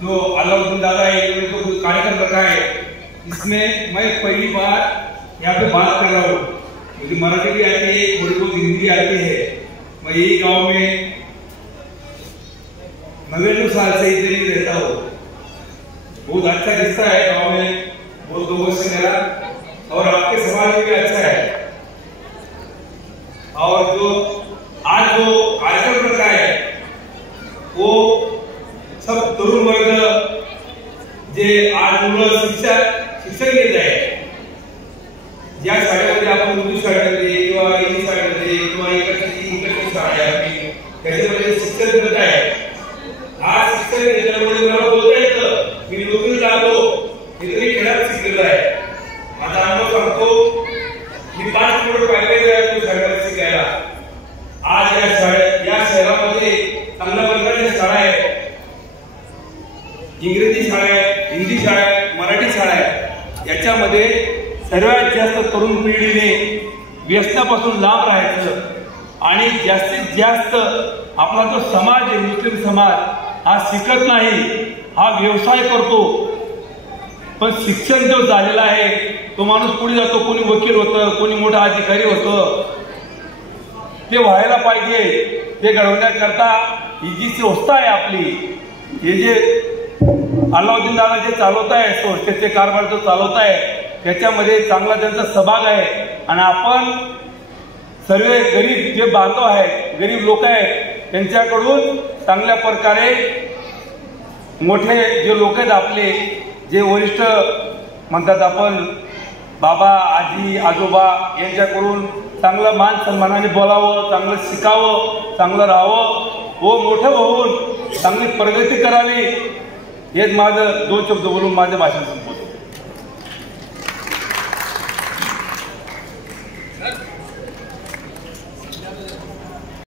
जो अलाउद्दीन दादा है, ये तो कार्यक्रम रखा है, इसमें मैं पहली बार यहाँ पे बात कर रहा हूँ। मुझे मराठी भी आती है, थोड़ी बहुत हिंदी भी आती है। मैं यही गांव में 99 साल से इधर ही रहता हूँ। बहुत अच्छा रिश्ता है गांव में बहुत लोगों से मेरा, और आपके समाज में भी अच्छा है। और जो आज जो कार्यक्रम रखा है वो सब तरुण वर्ग जे आज मुलं शिक्षण घेत आहे, ज्या शाळेमध्ये आपण उर्दू शाळेमध्ये किंवा इंग्लिश शाळेमध्ये किंवा इकडची शाळा आहे आपली, त्याच्यामध्ये शिक्षण करत आहे। आज शिक्षण घेतल्यामुळे मला बोलता येतं, मी नोकरी लागलो, इतरी खेळात शिकलेलो आहे। माझा अनुभव सांगतो, मी 5 किलोमीटर पायी जायचो शाळेत शिकायला। आज या शहरामध्ये चांगल्या प्रकारच्या शाळा आहेत, इंग्रजी शाळा आहे, हिंदी शाळा आहे, मराठी शाळा आहे। याच्यामध्ये सर्वात जास्त तरुण पिढीने व्यसनापासून लांब राहायचं आणि जास्तीत जास्त आपला जो समाज आहे, मुस्लिम समाज हा शिकत नाही, हा व्यवसाय करतो। पण शिक्षण जो झालेला आहे तो माणूस पुढे जातो, कोणी वकील होतं, कोणी मोठा अधिकारी होतं, ते व्हायला पाहिजे। ते घडवण्याकरता ही जी संस्था आहे आपली, हे जे अलाउद्दीन दादा जे चालवत आहे, संस्थेचे कारभार जो चालवत आहे, त्याच्यामध्ये चांगला त्यांचा सहभाग आहे। आणि आपण सर्व गरीब जे बांधव आहेत, गरीब लोक आहेत, त्यांच्याकडून चांगल्या प्रकारे मोठे जे लोक आहेत आपले, जे वरिष्ठ म्हणतात आपण बाबा, आजी, आजोबा, यांच्याकडून चांगलं मान सन्मानाने बोलावं, चांगलं शिकावं, चांगलं राहावं व मोठं होऊन चांगली प्रगती करावी। हेच माझं 2 शब्द बोलून माझं भाषण संपवतो।